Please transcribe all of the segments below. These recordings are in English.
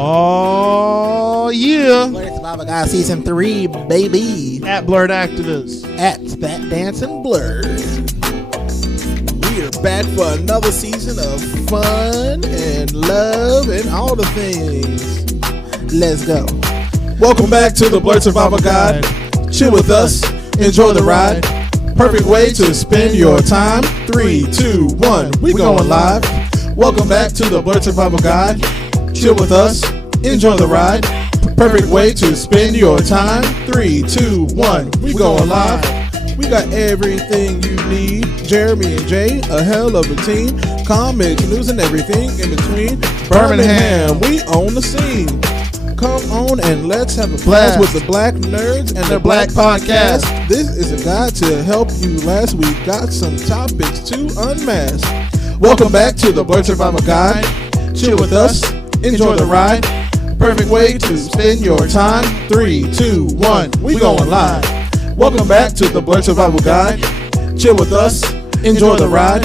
Oh, yeah. Blurred Survival Guide Season 3, baby. At Blurred Activists. At Spat Dancing Blurred. We are back for another season of fun and love and all the things. Let's go. Welcome back to the Blurred Survival Guide. Chill with us. Enjoy the ride. Perfect way to spend your time. 3, 2, 1. We going live. Welcome back to the Blurred Survival Guide. Chill with us. Enjoy the ride. Perfect way to spend your time. 3, 2, 1. We going live. We got everything you need. Jeremy and Jay, a hell of a team. Comics, news, and everything in between. Birmingham, we own the scene. Come on and let's have a blast with the Black Nerds and their Black Podcast. This is a guide to help you last. We got some topics to unmask. Welcome back to the Blurred Survival Guide. Chill with us. Enjoy the ride. Perfect way to spend your time. 3, 2, 1. We going live. Welcome back to the Blurred Survival Guide. Chill with us. Enjoy the ride.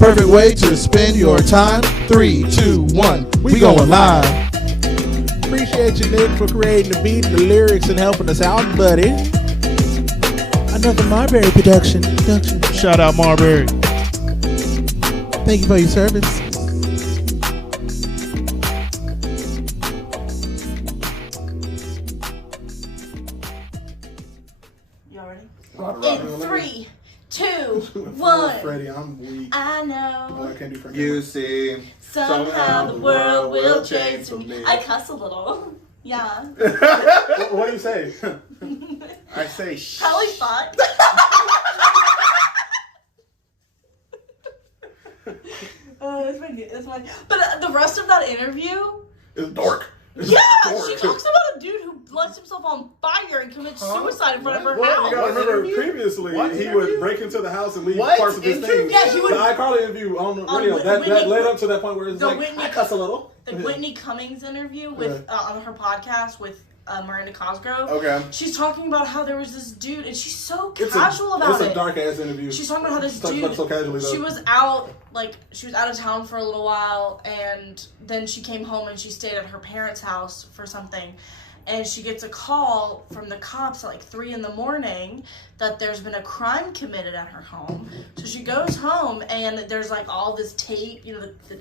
Perfect way to spend your time. 3, 2, 1. We going live. Appreciate you, Nick, for creating the beat and the lyrics and helping us out, buddy. Another Marbury production. Shout out Marbury. Thank you for your service. In 3, 2, 1. Freddie, I'm weak. I know. Oh, I can't do Freddie. You see, somehow the world will change for me. I cuss a little. Yeah. What do you say? I say shh. Probably fun. It's fine. But the rest of that interview. It's dark. Yeah, she talks about a dude who lights himself on fire and commits suicide in front of her Well, house. you gotta remember previously he would break into the house and leave parts of his things. Yeah, he would. The iCarly interview on the radio that led up to that point where it's like, I cuss a little. The Whitney Cummings interview with on her podcast with Miranda Cosgrove. Okay. She's talking about how there was this dude, and she's so casual about it. It's a dark ass interview. She's talking about how this dude. So casually, though. She was out of town for a little while, and then she came home and she stayed at her parents' house for something. And she gets a call from the cops at 3 a.m. that there's been a crime committed at her home. So she goes home and there's all this tape,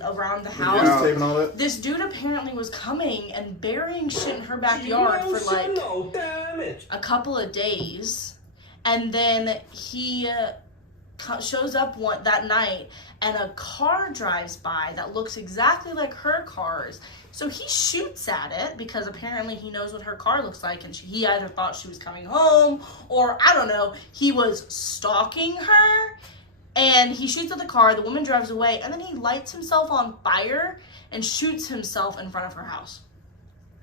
around the house. Yeah, tape and all that. This dude apparently was coming and burying shit in her backyard for a couple of days. And then he shows up that night and a car drives by that looks exactly like her car's. So he shoots at it because apparently he knows what her car looks like, and he either thought she was coming home or, I don't know, he was stalking her, and he shoots at the car, the woman drives away, and then he lights himself on fire and shoots himself in front of her house.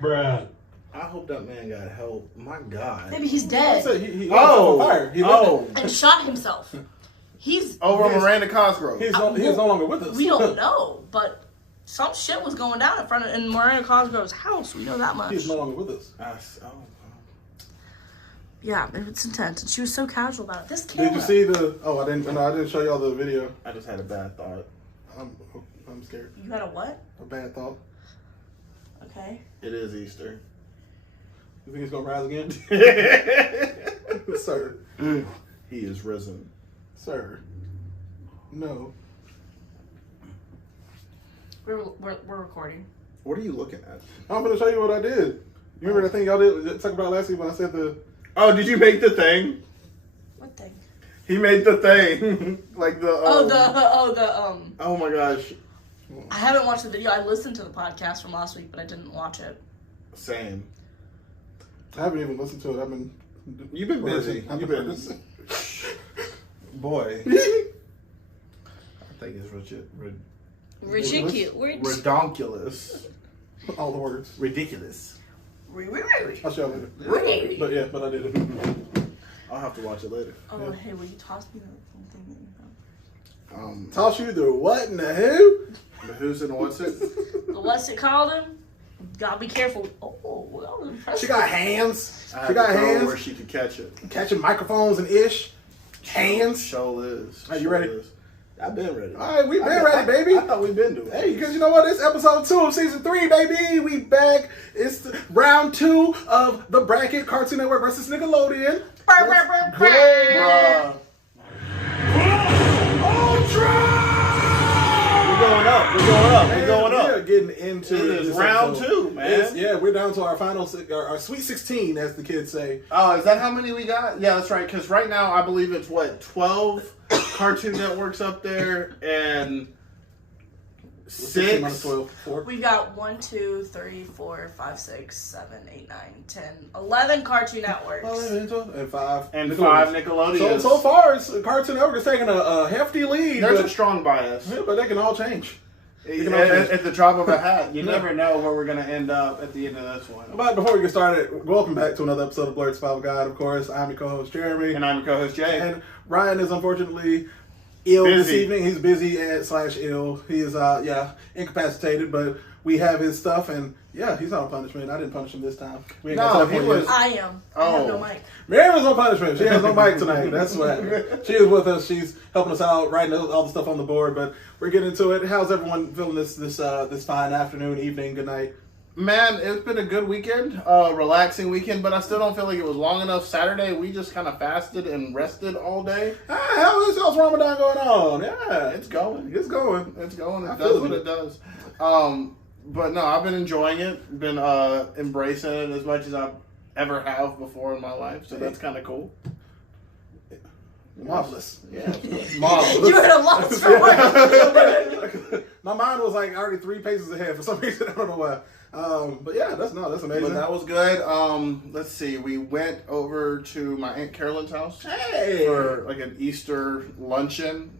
Bruh. I hope that man got help. My God. Maybe he's dead. He on fire. And shot himself. He's over Miranda Cosgrove. He is no longer with us. We don't know, but some shit was going down in Miranda Cosgrove's house. We know that much. He's no longer with us. Yeah, it's intense, and she was so casual about it. This camera. Did you see the? Oh, I didn't show y'all the video. I just had a bad thought. I'm scared. You had a what? A bad thought. Okay. It is Easter. You think he's gonna rise again? Sir. He is risen. Sir. No. We're recording. What are you looking at? I'm gonna show you what I did. You remember that thing y'all did talk about last week when I said the? Oh, did you make the thing? What thing? He made the thing, like the. Oh my gosh. I haven't watched the video. I listened to the podcast from last week, but I didn't watch it. Same. I haven't even listened to it. You've been busy. You've been busy. Boy. I think it's redonkulous. All the words. Ridiculous. I'll show you later. But I did it. I'll have to watch it later. Oh, hey, will you toss me the thing that you found? Toss you the what and the who? The who's and what's it? The what's it called him? Gotta be careful. Oh, well, she got hands. I She got hands. where she could catch it. Catching microphones and ish. Hands. Show Liz. Are you ready? I've been ready. All right, we've been ready, baby. I thought we've been doing it. Hey, because you know what? It's episode 2 of season 3, baby. We back. It's round 2 of the bracket. Cartoon Network versus Nickelodeon. Bruh. Ultra! We're going up. We're going up. We're Man, going we up. are getting into It is this round episode. 2, man. Yeah, we're down to our final, our Sweet 16, as the kids say. Oh, is that how many we got? Yeah, that's right. Because right now, I believe it's, 12 Cartoon Networks up there and 16 minus 6. 12, 4. We got 1, 2, 3, 4, 5, 6, 7, 8, 9, 10, 11 Cartoon Networks. 11, 12, and 5. And 5 Nickelodeons. So far, Cartoon Network is taking a hefty lead. There's but, a strong bias. yeah, but they can all change. At the drop of a hat. You never know where we're going to end up at the end of this one. But before we get started, welcome back to another episode of Blurred Survival Guide. Of course, I'm your co-host, Jeremy. And I'm your co-host, Jay. And Ryan is unfortunately ill this Busy. evening. He's busy / ill. He is, incapacitated, but we have his stuff, and yeah, he's on punishment. I didn't punish him this time. We ain't got No, to that he point was- yet. I am. I have no mic. Miriam is on punishment. She has no mic tonight. That's what happened. She is with us. She's helping us out, writing all the stuff on the board. But we're getting into it. How's everyone feeling this fine afternoon, evening, good night? Man, it's been a good weekend, relaxing weekend, but I still don't feel like it was long enough. Saturday, we just kind of fasted and rested all day. How is y'all's Ramadan going on? Yeah, It's going. it's going. It's going. I It feel does what it. it does. But no, I've been enjoying it. Been embracing it as much as I ever have before in my life. So that's kind of cool. Marvelous. Yeah, marvelous. You had a loss for words. My mind was like already 3 paces ahead for some reason. I don't know why. But yeah, that's amazing. But that was good. Let's see. We went over to my Aunt Carolyn's house Hey, for like an Easter luncheon.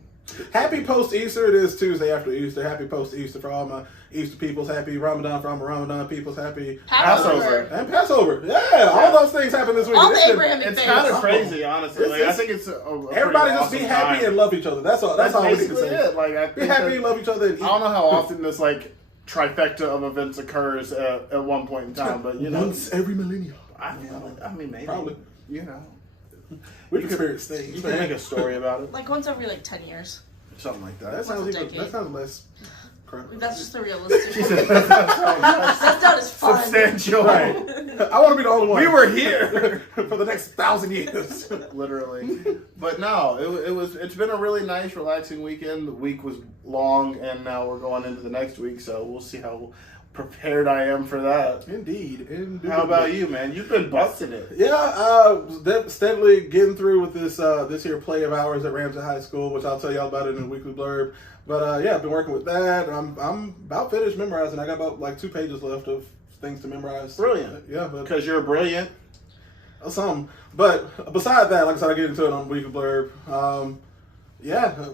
happy post Easter. It is Tuesday after Easter. Happy post Easter for all my Easter peoples. Happy Ramadan for all my Ramadan peoples. Happy Passover. and Passover. Yeah, all those things happen this week. All the It's been- Abrahamic It's faiths. kind of crazy, honestly. Like, I It's- think it's Everybody just be happy and love each other. That's all. That's all we can basically say. it. Like, I Be think happy, that- love each other. And eat. I don't know how often this like trifecta of events occurs at one point in time, but you know, Once every millennium. I feel it. I mean, maybe. Probably. You know, We've experienced things. you can make a story about it, Like once every 10 years. something like that. That sounds Once a even. decade. That sounds less. Crap. That's just the realistic. That's That's not as fun. substantial. Right. I want to be the only one. We were here. for the next 1,000 years. Literally, but no, it's been a really nice, relaxing weekend. The week was long, and now we're going into the next week, so we'll see how prepared I am for that. Indeed. How about you, man? You've been busting it. Yeah, steadily getting through with this here play of ours at Ramsey High School, which I'll tell y'all about it in a weekly blurb. But yeah, I've been working with that. I'm about finished memorizing. I got about like 2 pages left of things to memorize. Brilliant. Yeah, but Because you're brilliant. some. But beside that, like I said, I get into it on weekly blurb.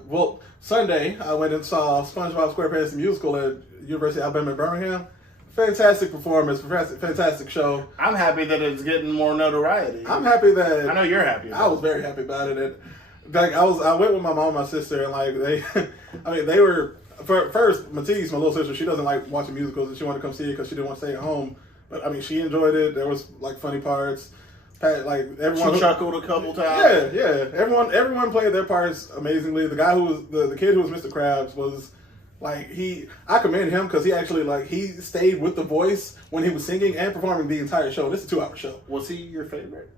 Well, Sunday I went and saw SpongeBob SquarePants the musical at University of Alabama in Birmingham. Fantastic performance, fantastic show. I'm happy that it's getting more notoriety. I'm happy that I know you're happy. I was very happy about it. And, like I went with my mom and my sister, and like they were first. Matisse, my little sister, she doesn't like watching musicals, and she wanted to come see it because she didn't want to stay at home. But I mean, she enjoyed it. There was like funny parts. Like everyone She chuckled a couple times. Yeah. Everyone played their parts amazingly. The guy who was the kid who was Mr. Krabs was like I commend him because he actually he stayed with the voice when he was singing and performing the entire show. This is a 2-hour show. Was he your favorite?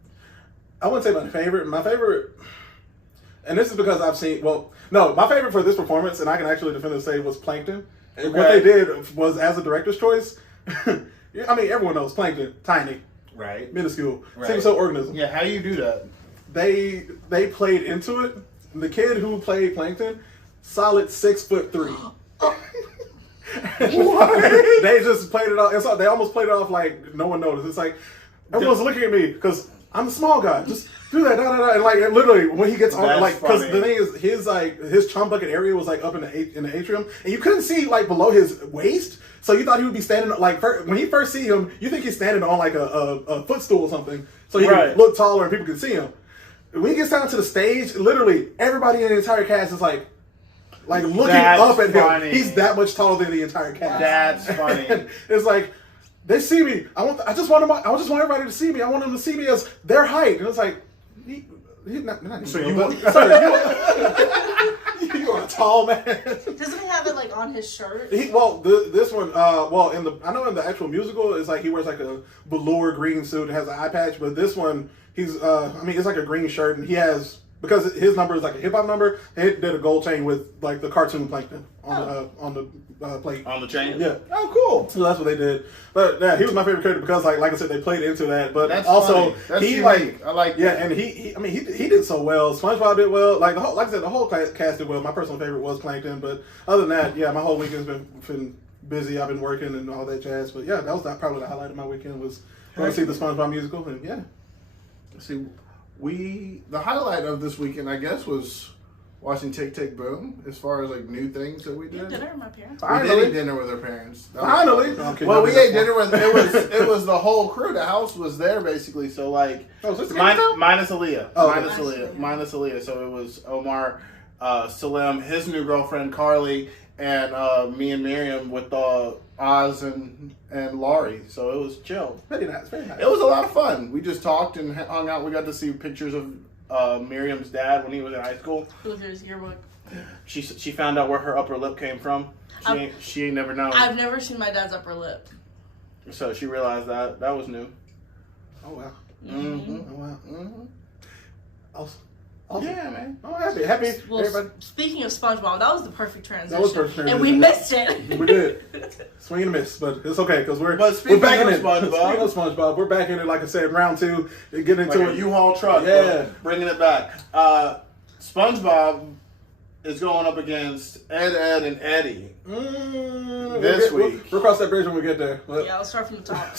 I wouldn't say my favorite. My favorite, and this is because I've seen. Well, no, my favorite for this performance, and I can actually definitively say, was Plankton. And what they did was, as a director's choice. I mean, everyone knows Plankton, tiny, Right. minuscule, Right. single-cell organism. Yeah, how do you do that? They played into it. The kid who played Plankton, solid 6'3". They just played it off. They almost played it off like no one noticed. It's like everyone's looking at me because I'm the small guy. Just do that, and like literally when he gets on, That's like because funny. the thing is his chum bucket area was like up in the atrium, and you couldn't see like below his waist. So you thought he would be standing like when you first see him, you think he's standing on like a footstool or something, so he Right. can look taller and people can see him. When he gets down to the stage, literally everybody in the entire cast is like looking That's up at funny. him. He's that much taller than the entire cast. That's funny. And it's like they see me. I just want everybody to see me. I want them to see me as their height. And it's like, he's not So Negro, you but- want- sorry, you are a tall man. Doesn't he have it like on his shirt? This one, I know in the actual musical, it's like he wears like a velour green suit and has an eye patch, but this one, he's, it's like a green shirt, and he has, because his number is like a hip hop number, they did a gold chain with like the cartoon Plankton on the plate. On the chain? Yeah. Oh, cool. So that's what they did. But yeah, he was my favorite character because like I said, they played into that. But That's also funny. That's he unique. I like yeah, that. and he did so well. SpongeBob did well. Like I said, the whole cast did well. My personal favorite was Plankton, but other than that, yeah, my whole weekend's been busy. I've been working and all that jazz. But yeah, that was probably the highlight of my weekend was going to see the SpongeBob musical, and yeah. See, the highlight of this weekend, I guess, was watching Tick Tick Boom. As far as like new things that we You did, had dinner with my parents. we did eat dinner with our parents. That was Finally. fun. Okay, Well, we no, ate dinner with it was the whole crew. The house was there basically. So like Oh, is this minus Aaliyah, Oh, minus Aaliyah. So it was Omar, Salim, his new girlfriend Carly, and me and Miriam with Oz and Laurie. So it was chill. Very nice, very nice. It was a lot of fun. We just talked and hung out. We got to see pictures of Miriam's dad when he was in high school. Look at his yearbook. She found out where her upper lip came from. She ain't never known. I've never seen my dad's upper lip. So she realized that was new. Oh wow. Mm-hmm. Oh wow. Mm-hmm. Awesome. Yeah, man. Oh, happy. Well, Everybody. speaking of SpongeBob, that was the perfect transition. That was perfect transition. And we missed it. We did. Swing and a miss, but it's okay because we're speaking back in of it. SpongeBob. Speaking of SpongeBob, we're back in it. Like I said, round 2, and getting into Like a it. U-Haul truck. Yeah. Bringing it back. SpongeBob is going up against Ed, and Eddie. This week. We'll cross that bridge when we get there. But Yeah, let's start from the top.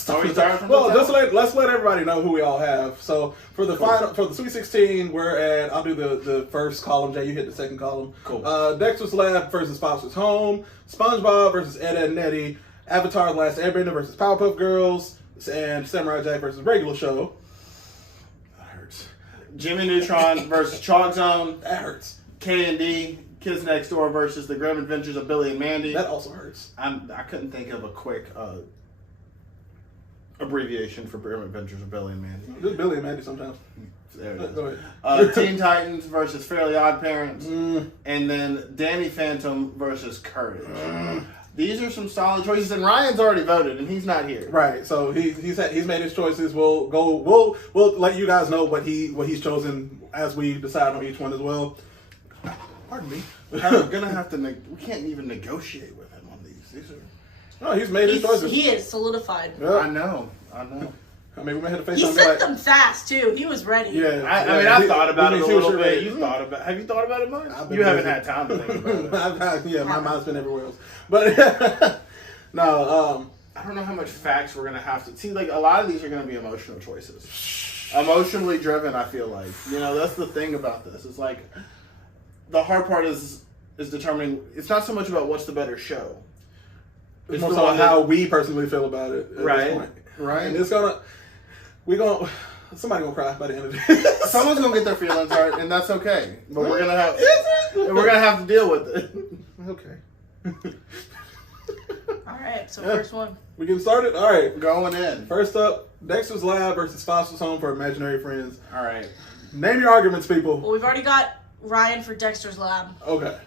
let's let everybody know who we all have. So for the final, for the Sweet 16, we're at. I'll do the first column. Jay, you hit the second column. Cool. Dexter's Lab versus Foster's Home. SpongeBob versus Ed, and Eddie. Avatar: The Last Airbender versus Powerpuff Girls. And Samurai Jack versus Regular Show. That hurts. Jimmy Neutron versus Chalk Zone. That hurts. K&D, Kids Next Door versus The Grim Adventures of Billy and Mandy. That also hurts. I couldn't think of a quick abbreviation for Grim Adventures of Billy and Mandy. Just Billy and Mandy sometimes. There it Go is. ahead. Teen Titans versus Fairly Odd Parents. And then Danny Phantom versus Courage. These are some solid choices, and Ryan's already voted, and he's not here. Right, so he's made his choices. We'll let you guys know what he's chosen as we decide on each one as well. Pardon me. We're gonna have to. We can't even negotiate with him on these. These are. No, he's made his choices. He is solidified. Yeah. I know. I mean, we may have to face He him sent like, them fast too. He was ready. yeah. I thought about it a little bit. Ready. Have you thought about it much? I've been You haven't busy. had time to think about it. My mind's been everywhere else. But no, I don't know how much facts we're gonna have to see. Like a lot of these are gonna be emotional choices, emotionally driven. I feel like that's the thing about this. It's like the hard part is determining. It's not so much about what's the better show. it's more so how we personally feel about it. At Right. This point. Right. And somebody gonna cry by the end of this. Someone's gonna get their feelings hurt, and that's okay. But we're gonna have to deal with it. Okay. All right, so first one. We getting started? All right. Going in. First up, Dexter's Lab versus Foster's Home for Imaginary Friends. All right. Name your arguments, people. Well, we've already got Ryan for Dexter's Lab. Okay.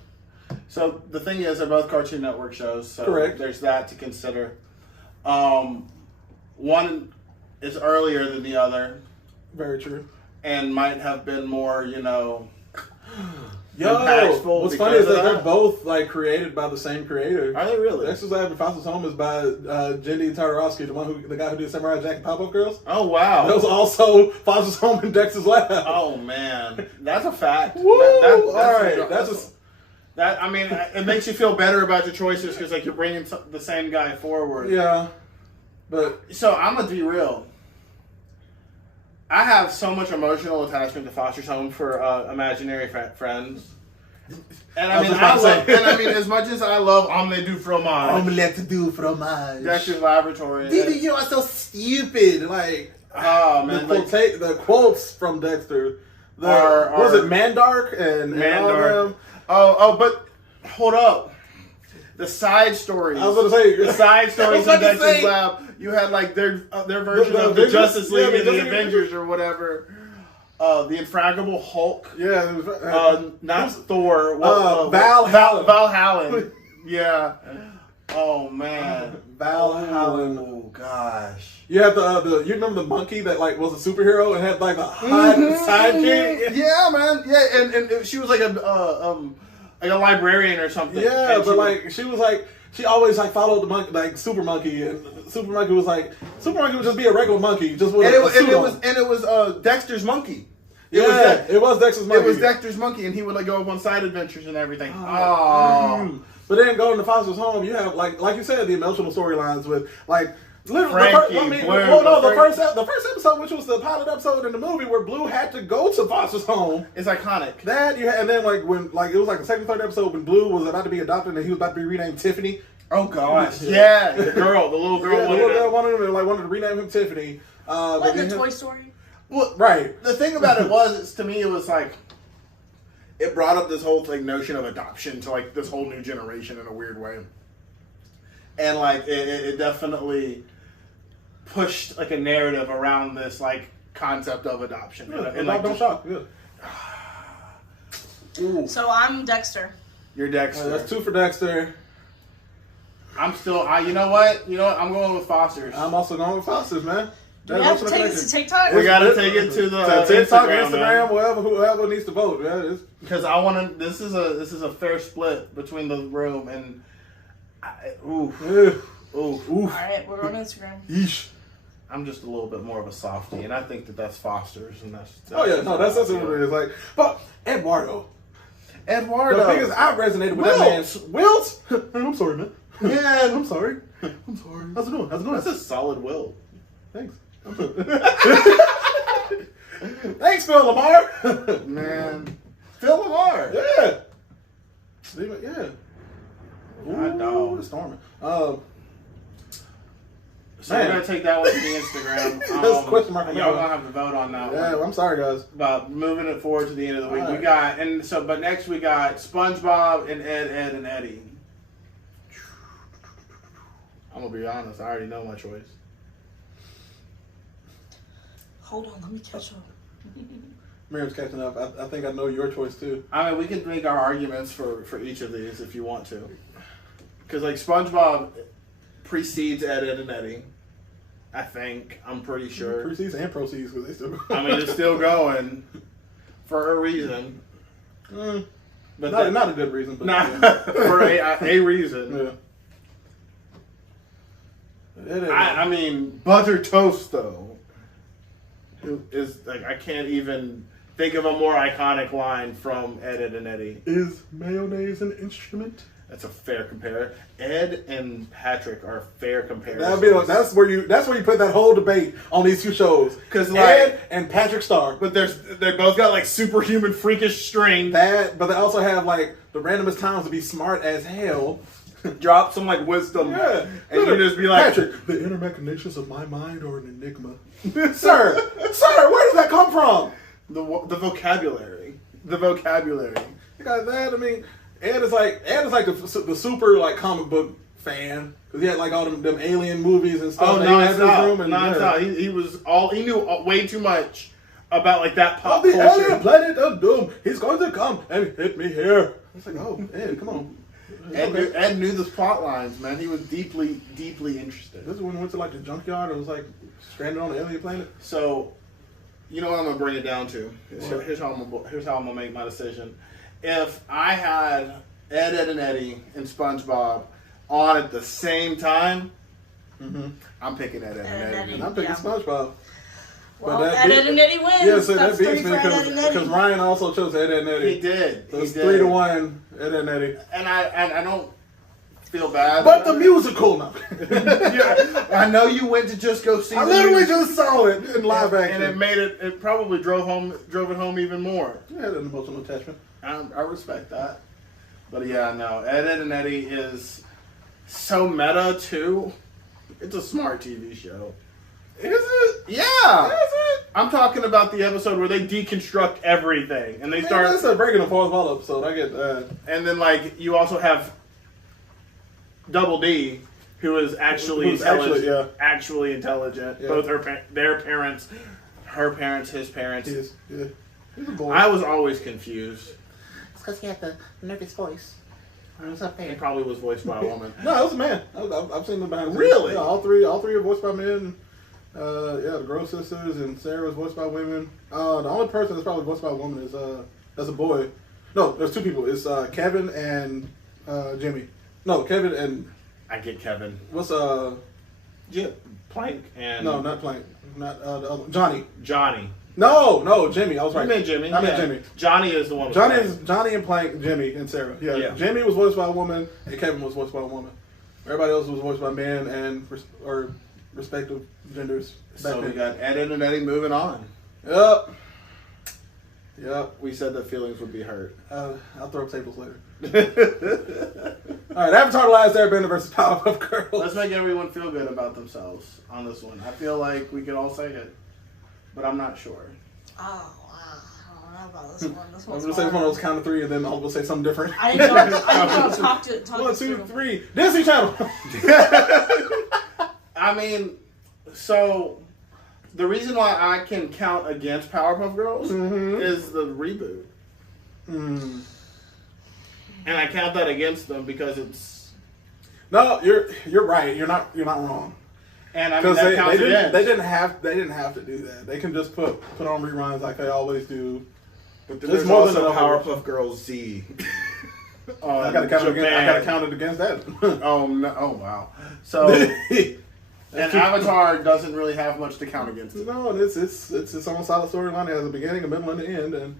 So the thing is, they're both Cartoon Network shows. So Correct. There's that to consider. One is earlier than the other, Very true. and might have been more, impactful. What's funny is because of that they're both like created by the same creator. Are they really? Dexter's Lab and Foster's Home is by Jendy Tartarovsky, the guy who did Samurai Jack and Pop-Up Girls. Oh wow. That was also Foster's Home and Dexter's Lab. Oh man, that's a fact. Woo! All Alright, it makes you feel better about your choices because like you're bringing the same guy forward. Yeah, but So I'm gonna be real. I have so much emotional attachment to Foster's Home for imaginary friends. And I mean, as much as I love Omelette du Fromage, Omelette du fromage. Dexter's Laboratory. Didi, you are so stupid. Like, Oh man, the quotes from Dexter. Are was it Mandark and all Mandark. them? But hold up. The side stories. I was going to say the side stories I in was about to Dexter's say- Lab. You had like their version The of the Avengers? Justice League Yeah, and the Justice League. Avengers or whatever. the Infraggable Hulk. Yeah. It was, Not Thor. Val Hallen. Val Hallen. Yeah. Oh man. Val Hallen. Oh gosh. You had the you remember the monkey that like was a superhero and had like a hot sidekick? Yeah, man. Yeah, and she was like a librarian or something. Yeah, and but she always like followed the monkey, like Super Monkey, and Super Monkey would just be a regular monkey, just with a suit on. it was Dexter's monkey. It was Dexter's monkey. It was Dexter's monkey, and he would like go on side adventures and everything. But then going to Foster's home, you have like you said, the emotional storylines with like literally Frankie, the first episode, which was the pilot episode in the movie where Blue had to go to Foster's home. It's iconic. That you had, and then like when like it was like the second, third episode when Blue was about to be adopted and he was about to be renamed Tiffany. Oh gosh, yeah, the little girl wanted to rename him Tiffany. Like the Toy Story. Well, right. The thing about it was, to me, it was like it brought up this whole like notion of adoption to like this whole new generation in a weird way, and like it definitely pushed like a narrative around this like concept of adoption. Yeah, and like don't shock. Yeah. So I'm Dexter. You're Dexter. That's 2 for Dexter. I'm still. You know what? I'm going with Foster's. I'm also going with Foster's, man. Do we have to take it to TikTok? We gotta take it to the TikTok, Instagram, whoever needs to vote. Yeah, because I want to. This is a fair split between the room and. Ooh. All right, we're on Instagram. Yeesh. I'm just a little bit more of a softie, and I think that's Foster's, and that's what it is. Like, but Eduardo. The thing is, I resonated with that man. Wilt. I'm sorry, man. Yeah, I'm sorry. I'm sorry. How's it going? That's a solid will. Thanks. Thanks, Phil Lamar. Man, Phil Lamar. Yeah. Yeah. I know. It's storming. So we're gonna take that one to the Instagram. That's question mark. Y'all gonna have to vote on that one. Yeah, I'm sorry, guys. But moving it forward to the end of the week, Right. we got but next we got SpongeBob and Ed, and Eddie. I'm gonna be honest. I already know my choice. Hold on, let me catch up. Miriam's catching up. I think I know your choice too. I mean, we can make our arguments for each of these if you want to. Because, like, SpongeBob precedes Ed, and Eddie. I think. I'm pretty sure. Precedes and proceeds because they still. I mean, it's still going for a reason. But not a good reason. But for a reason. Yeah. I mean, butter toast though. Is like I can't even think of a more iconic line from Ed, and Eddie. Is mayonnaise an instrument? That's a fair compare. Ed and Patrick are fair comparisons. That's where you put that whole debate on these two shows. Because Ed and Patrick Star. But they both got like superhuman freakish strength. But they also have like the randomest times to be smart as hell. Drop some like wisdom. Yeah. And you just be like, Patrick, the inner machinations of my mind are an enigma. Sir, where does that come from? The vocabulary. The vocabulary. You got that? I mean, Ed is like the super like comic book fan because he had like all them alien movies and stuff. Oh, nonstop. He knew way too much about like that pop the culture. alien planet of doom. He's going to come and hit me here. It's like, oh, Ed, come on. Ed knew the plot lines, man. He was deeply, deeply interested. This is when we went to like the junkyard and was like stranded on the alien planet. So, you know what I'm gonna bring it down to? Here's how I'm gonna make my decision. If I had Ed, and Eddie, and SpongeBob on at the same time, I'm picking Ed, and Eddie. And I'm picking SpongeBob. Well, Ed, and Eddie wins. Yeah, so that's that beats me because Ryan also chose Ed, and Eddie. He did. So it's 3-1, Ed, and Eddie. And I don't feel bad. But the musical, no. Yeah, I know you went to just go see. I literally just saw it in live action, and it probably drove it home even more. You had an emotional attachment. I respect that. But yeah, no, Ed, and Eddie is so meta too. It's a smart TV show. Is it? Yeah. Is it? I'm talking about the episode where they deconstruct everything and they start. That's a Breaking the Fourth Wall episode. I get that. And then like you also have Double D, who is actually intelligent. Actually intelligent. Yeah. Both their parents her parents, his parents. Yeah. He's a boy. I was always confused. It's because he had the nervous voice. It was up He there. probably was voiced by a woman. No, it was a man. I've seen them behind the scenes. Really? Yeah, all three are voiced by men. The Gross Sisters and Sarah is voiced by women. The only person that's probably voiced by a woman is that's a boy. No, there's two people. It's Kevin and Jimmy. No, Kevin and I get Kevin. what's Yeah, Plank and no, not Plank, not the other one. Johnny. No, Jimmy. I was right. You meant Jimmy. I meant Jimmy. Johnny is the one. With Johnny and Plank, Jimmy and Sarah. Yeah. Yeah. Jimmy was voiced by a woman, and Kevin was voiced by a woman. Everybody else was voiced by men and or respective genders. So we got Ed and Eddie moving on. Yep. We said that feelings would be hurt. I'll throw up tables later. All right, Avatar: The Last Airbender versus Powerpuff Girls. Let's make everyone feel good about themselves on this one. I feel like we could all say it, but I'm not sure. Oh, wow. I don't know about this one. This I'm one's gonna say one of those count of three, and then I'll go say something different. I didn't know. Talk to 1, 2, 3. Disney Channel. I mean, so the reason why I can count against Powerpuff Girls is the reboot. Mm. And I count that against them because it's... No, you're right. You're not wrong. And I mean, Because that counts against. they didn't have to do that. They can just put on reruns like they always do. But then It's there's more than also enough. Powerpuff Girls Z. I gotta count it against that. Oh, no. Oh, wow. So... And Avatar doesn't really have much to count against it. No, it's its own solid storyline. It has a beginning, a middle, and an end, and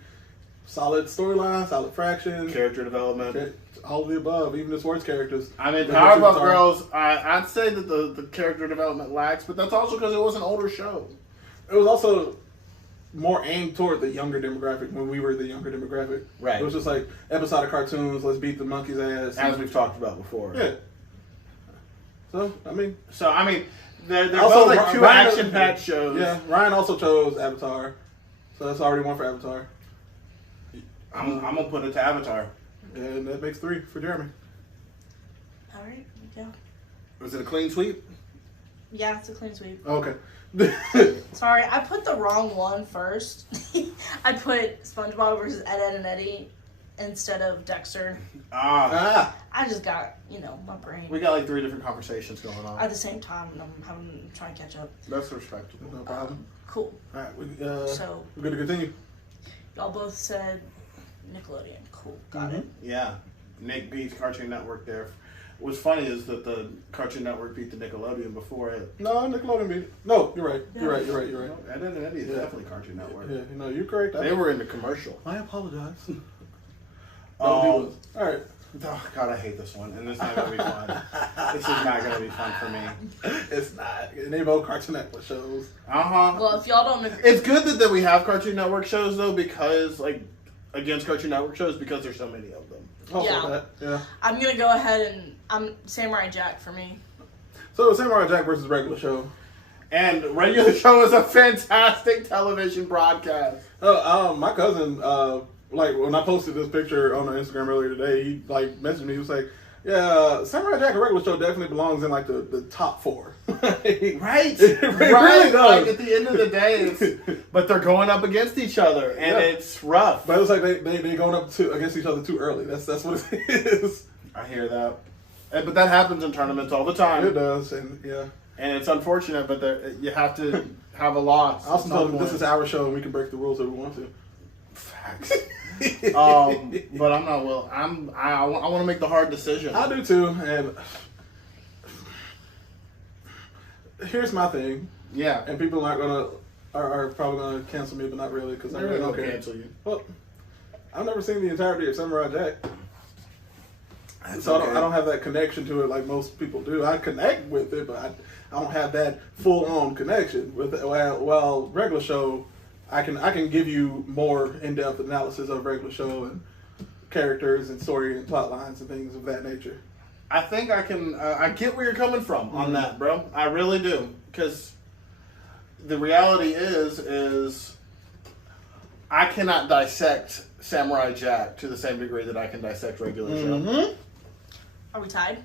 solid storyline, solid fraction, Character development. all of the above, even the sports characters. I mean, The Powerpuff superstar. Girls, I'd say that the character development lacks, but that's also because it was an older show. It was also more aimed toward the younger demographic when we were the younger demographic. Right. It was just like episodic cartoons. Let's beat the monkey's ass. As we've talked about before. Yeah. So I mean, they're also, both like two Ryan- action-packed shows. Yeah, Ryan also chose Avatar, so that's already one for Avatar, I'm gonna put it to Avatar. and that makes 3 for Jeremy. All right. Yeah. Was it a clean sweep? Yeah, it's a clean sweep. Okay. Sorry, I put the wrong one first. I put SpongeBob versus Ed, and Eddie instead of Dexter. I just got, my brain. We got like 3 different conversations going on. At the same time, and I'm trying to catch up. That's respectable. No problem. Cool. All right, So, we're good to continue. y'all both said Nickelodeon. Cool. Got it. Yeah. Nick beats Cartoon Network there. What's funny is that the Cartoon Network beat the Nickelodeon before it. No, Nickelodeon beat it. No, you're right. You're right. Ed and Eddie is definitely Cartoon Network. Yeah, you're correct. They were in the commercial. I apologize. Oh, All right. oh, God, I hate this one. And it's not going to be fun. This is not going to be fun for me. It's not. They both Cartoon Network shows. Uh-huh. Well, if y'all don't agree. It's good that we have Cartoon Network shows, though, because, against Cartoon Network shows, because there's so many of them. Also Yeah. that. Yeah. I'm going to go ahead and I'm Samurai Jack for me. So Samurai Jack versus regular show. And regular show is a fantastic television broadcast. My cousin, when I posted this picture on our Instagram earlier today, he messaged me. He was like, "Yeah, Samurai Jack and regular show definitely belongs in the top 4." Right. It really Right. does. At the end of the day, but they're going up against each other, and it's rough. But it's like they going up against each other too early. That's what it is. I hear that. But that happens in tournaments all the time. It does, and yeah. And it's unfortunate, but you have to have a loss. I also told him this is our show and we can break the rules if we want to. Facts. But I'm not will. I want to make the hard decision. I do too, and here's my thing. Yeah. And people are probably gonna cancel me, but not really because I They're really going don't to care. cancel you. Well, I've never seen the entirety of Samurai Jack, That's so okay. I don't have that connection to it like most people do. I connect with it, but I don't have that full on connection with it. Well, regular show, I can give you more in depth analysis of regular show and characters and story and plot lines and things of that nature. I think I can. I get where you're coming from on that, bro. I really do. Because the reality is I cannot dissect Samurai Jack to the same degree that I can dissect regular show. Are we tied?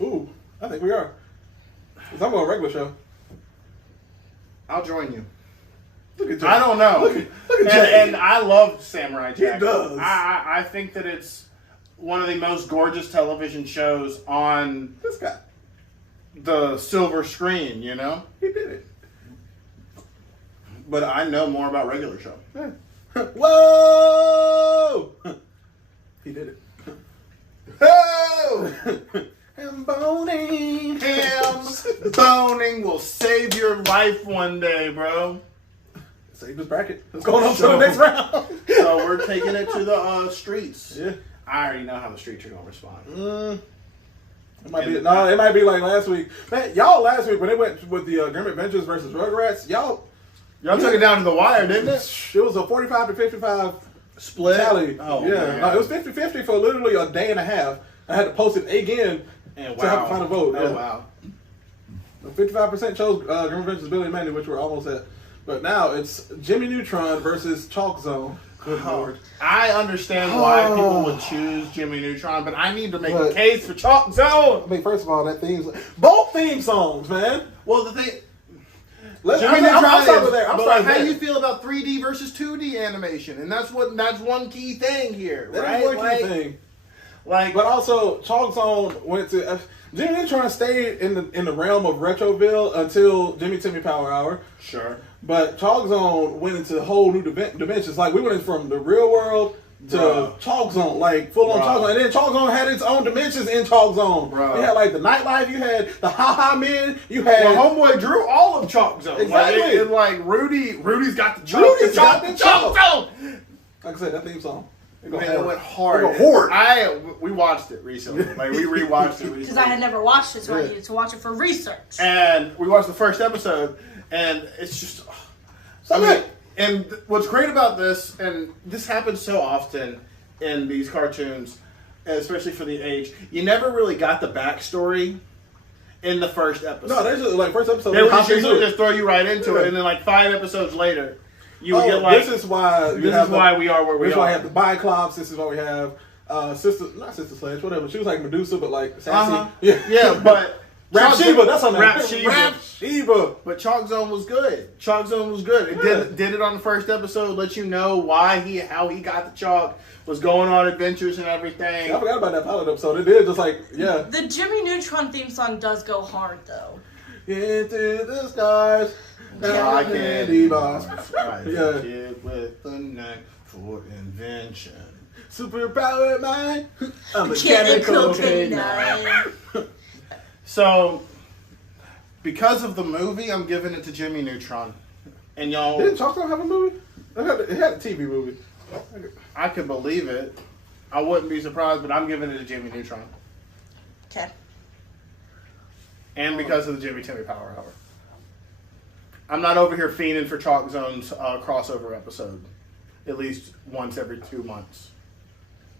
Ooh, I think we are. 'Cause I'm going regular show. I'll join you. Look at Jack. I don't know. Look at Jack. And I love Samurai Jack. He does. I think that it's one of the most gorgeous television shows on This guy. the silver screen, you know? He did it. But I know more about regular show. Yeah. Whoa! He did it. Oh! Ham boning. Ham boning will save your life one day, bro. Save this bracket. Let's go on to the next round. So we're taking it to the streets. Yeah. I already know how the streets are gonna respond. It might be it might be like last week. Man, y'all last week when they went with the Grim Adventures versus Rugrats, y'all Y'all took it down to the wire, didn't it? It was a 45 to 55 Split. tally. Oh, yeah. man. No, it was 50-50 for literally a day and a half. I had to post it again And to have the final vote. Oh, Yeah. wow. 55% chose Grim Adventures Billy and Mandy, which we're almost at. But now it's Jimmy Neutron versus Chalk Zone. Good lord. I understand why people would choose Jimmy Neutron, but I need to make a case for Chalk Zone. I mean, first of all, that both theme songs, man. Well, the thing... Jimmy Neutron I'm starting there. I'm starting how there. you feel about 3D versus 2D animation? And that's one key thing here, That right? is one key thing. Like, But also, Chalk Zone went to... Jimmy Neutron stayed in the realm of Retroville until Jimmy Timmy Power Hour. sure. But Chalk Zone went into whole new dimensions. Like, we went from the real world to Bruh. Chalk Zone, like full-on Bruh. Chalk Zone. And then Chalk Zone had its own dimensions in Chalk Zone. Bruh. You had, like, the nightlife, you had the ha-ha men, you had... Well, homeboy drew all of Chalk Zone. Exactly. Like Rudy's got the chalk. Rudy's the chalk, got the the chalk chalk. zone. Like I said, that theme song. Man, it went hard. It go hard. We watched it recently. Like, we rewatched it recently. Because I had never watched it, so I Yeah. needed to watch it for research. And we watched the first episode, and it's just... So good. And what's great about this, and this happens so often in these cartoons, and especially for the age, you never really got the backstory in the first episode. No, there's like first episode. They would hop into usually it. just throw you right into Yeah. it, and then like 5 episodes later, you would get like, this is why we are where we This is why are. we have the Biclops. This is why we have not Sister Sledge, whatever. She was like Medusa, but like sassy. Uh-huh. Yeah, Yeah, but Rap Chalk Sheba, Zone- that's her name. Rap Sheba. Rap Sheba. But Chalk Zone was good. Chalk Zone was good. It Yeah. did it on the first episode, let you know how he got the chalk, was going on adventures and everything. I forgot about that pilot episode. It did just like The Jimmy Neutron theme song does go hard, though. into the stars. I candy bars. Right, Yeah. kid with the knack for invention. Super powered mind. I'm a Mechanical mechanical canine. So, because of the movie, I'm giving it to Jimmy Neutron. And y'all, Didn't Chalk Zone have a movie? It had a TV movie. I could believe it. I wouldn't be surprised, but I'm giving it to Jimmy Neutron. Okay. And because of the Jimmy Timmy Power Hour. I'm not over here fiending for Chalk Zone's crossover episode. At least once every 2 months.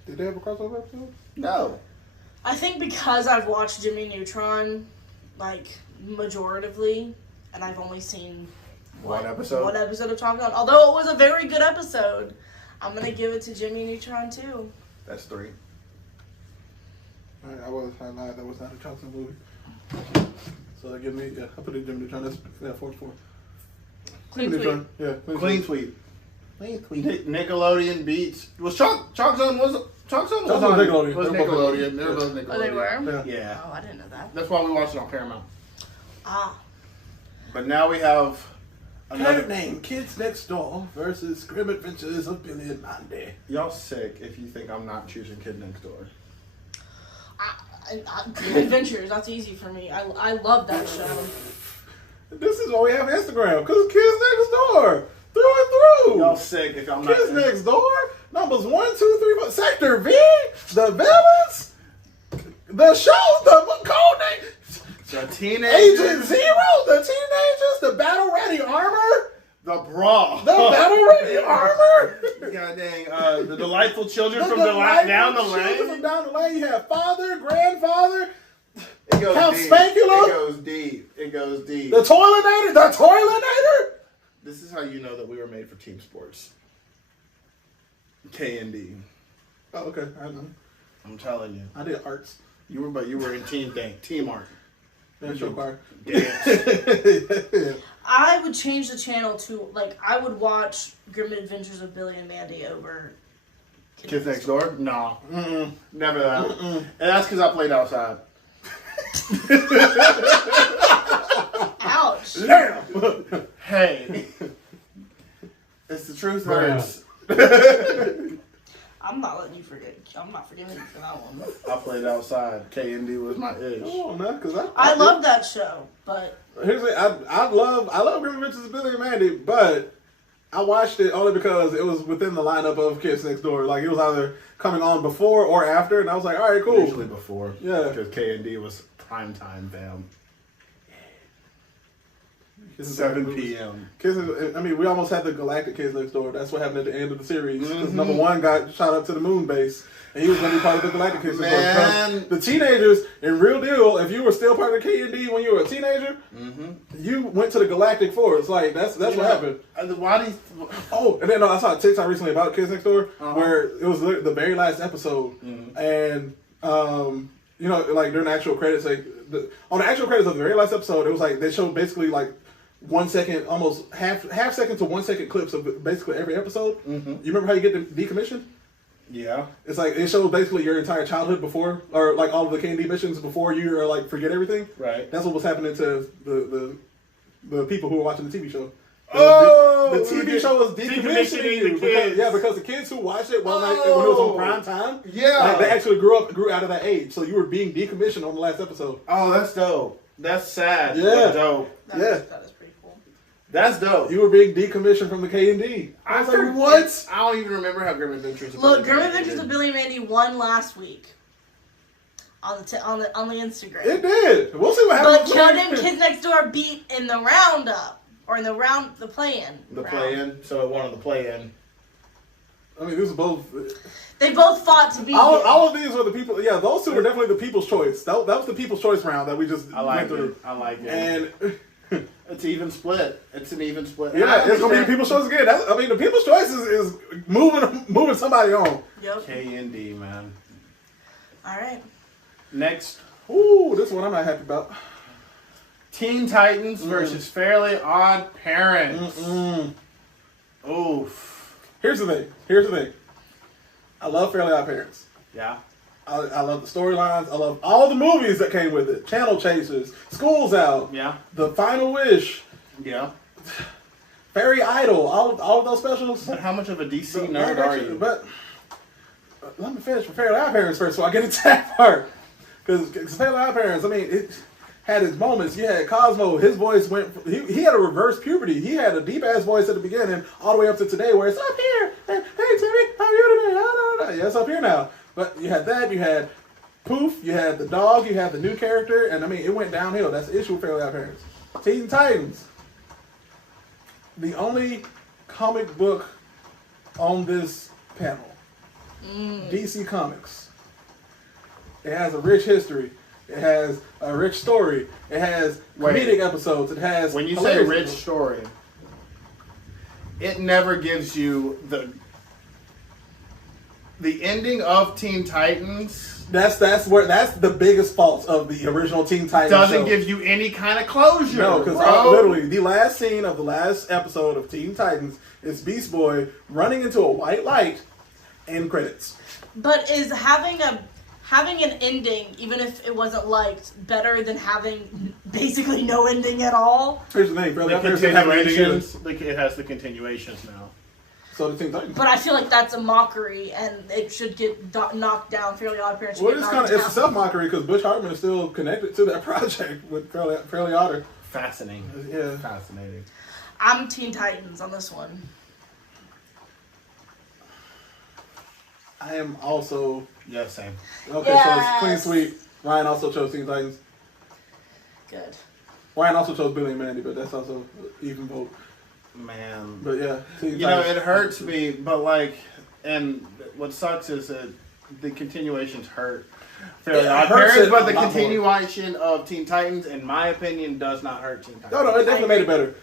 Did they have a crossover episode? No. I think because I've watched Jimmy Neutron, like, majoritively, and I've only seen One episode? one episode of Chalk Zone. Although it was a very good episode, I'm going to give it to Jimmy Neutron, too. That's 3. I lied. That was not a Chalk Zone movie. So I give me, I put it in Jimmy Neutron. That's 4-4. Clean Jimmy sweep. Neutron. Yeah, Clean sweep. Nickelodeon beats. Was Chalk Zone was Chalk Zone on Nickelodeon. Was They were both Nickelodeon. They were both Nickelodeon. Oh, they were? Yeah. Yeah. Oh, I didn't know that. That's why we watched it on Paramount. Ah. But now we have another Parent name, Kids Next Door versus Grim Adventures of Billy and Mandy. Y'all sick if you think I'm not choosing Kid Next Door. Good Adventures, that's easy for me. I love that show. This is why we have Instagram, because Kids Next Door. Through and through. Y'all sick if I'm not. Kids Next Door. Numbers 1, 2, 3, 4. Sector V. The villains. The show. The code name. The teenagers. Agent Zero. The teenagers. The battle ready armor. The bra. The battle ready armor. God dang. The delightful children The from down the delightful children lane. From down the lane. You have father, grandfather. It goes Count deep. Spankula? It goes deep. It goes deep. The Toilinator. The Toilinator. This is how you know that we were made for team sports. K&D. Oh, okay. I know. I'm telling you. I did arts. You were in team art. And show choir. Dance. I would change the channel to, like, I would watch Grim Adventures of Billy and Mandy over Kids Next Door? No. Never that. And that's because I played outside. Ouch. Damn! Hey. It's the truth hurts. I'm not letting you forget. I'm not forgiving you for that one. I played outside. K&D was my ish. Oh no, because I love that show, but here's the thing, I love Grim Adventures of Billy and Mandy, but I watched it only because it was within the lineup of Kids Next Door. Like it was either coming on before or after, and I was like, all right, cool. Usually before. Yeah. Because K&D was prime time, fam. Kids 7 p.m. We almost had the Galactic Kids Next Door. That's what happened at the end of the series. Because number one got shot up to the moon base, and he was going to be part of the Galactic Kids Next Door. Because the teenagers, in real deal, if you were still part of K&D when you were a teenager, you went to the Galactic Force. Like that's what happened. Why do you... And then I saw a TikTok recently about Kids Next Door where it was the very last episode, and like during the actual credits, on the actual credits of the very last episode, it was like they showed basically like 1 second, almost half second to 1 second clips of basically every episode. You remember how you get decommissioned? Yeah. It's like it shows basically your entire childhood before, or like all of the K&D missions before you are like forget everything. Right. That's what was happening to the people who were watching the TV show. Oh, the TV show was decommissioning you the kids. because the kids who watched it when it was on prime time, yeah, they actually grew out of that age. So you were being decommissioned on the last episode. Oh, that's dope. That's sad. Yeah. But dope. that is pretty cool. That's dope. You were being decommissioned from the K&D. I was like, what? I don't even remember how Grim Adventures of Look, Grim Adventures of Billy and Mandy won last week on the Instagram. It did. We'll see what happens. But Conan Kids Next Door beat in the roundup. Or in the play-in. The play-in? So it won on the play-in. I mean, these are both... They both fought to be all of these were the people... Yeah, those two were definitely the people's choice. That was the people's choice round that we just went through. I like it. And... It's even split. It's an even split. Yeah, it's going to be the people's choice again. The people's choice is moving somebody on. Yep. K&D, man. All right. Next. Ooh, this one I'm not happy about. Teen Titans versus Fairly Odd Parents. Oof. Here's the thing. I love Fairly Odd Parents. Yeah. I love the storylines. I love all the movies that came with it. Channel Chasers, School's Out. Yeah. The Final Wish. Yeah. Fairy Idol. All of those specials. But how much of a DC nerd are you? But let me finish with Fairly Odd Parents first, so I get into that part. Because Fairly Odd Parents, I mean, it had its moments. You had Cosmo. His voice went. He had a reverse puberty. He had a deep ass voice at the beginning, all the way up to today, where it's up here. Hey Timmy, how are you today? Yeah, it's up here now. But you had that. You had Poof. You had the dog. You had the new character, and I mean, it went downhill. That's the issue with Fairly Odd Parents. Teen Titans. The only comic book on this panel. DC Comics. It has a rich history. It has a rich story. It has comedic episodes. It has when you say rich story, it never gives you the ending of Teen Titans. That's the biggest fault of the original Teen Titans. Doesn't give you any kind of closure. No, because literally the last scene of the last episode of Teen Titans is Beast Boy running into a white light. End credits. But is having an ending, even if it wasn't liked, better than having basically no ending at all? Here's the thing, Fairly Odd Parents it has the continuations now. So the Teen Titans. But I feel like that's a mockery, and it should get knocked down. Fairly Odd Parents. Well, it's a self mockery because Butch Hartman is still connected to that project with Fairly Odder. Fascinating. Yeah, fascinating. I'm Teen Titans on this one. I am also. Yeah, same. Okay, so it's clean sweep. Ryan also chose Teen Titans. Good. Ryan also chose Billy and Mandy, but that's also even vote. Man. But yeah, Teen Titans. It hurts me, but and what sucks is that the continuations hurt. Fairly Odd Parents, but the continuation of Teen Titans, in my opinion, does not hurt Teen Titans. No, it definitely made it better.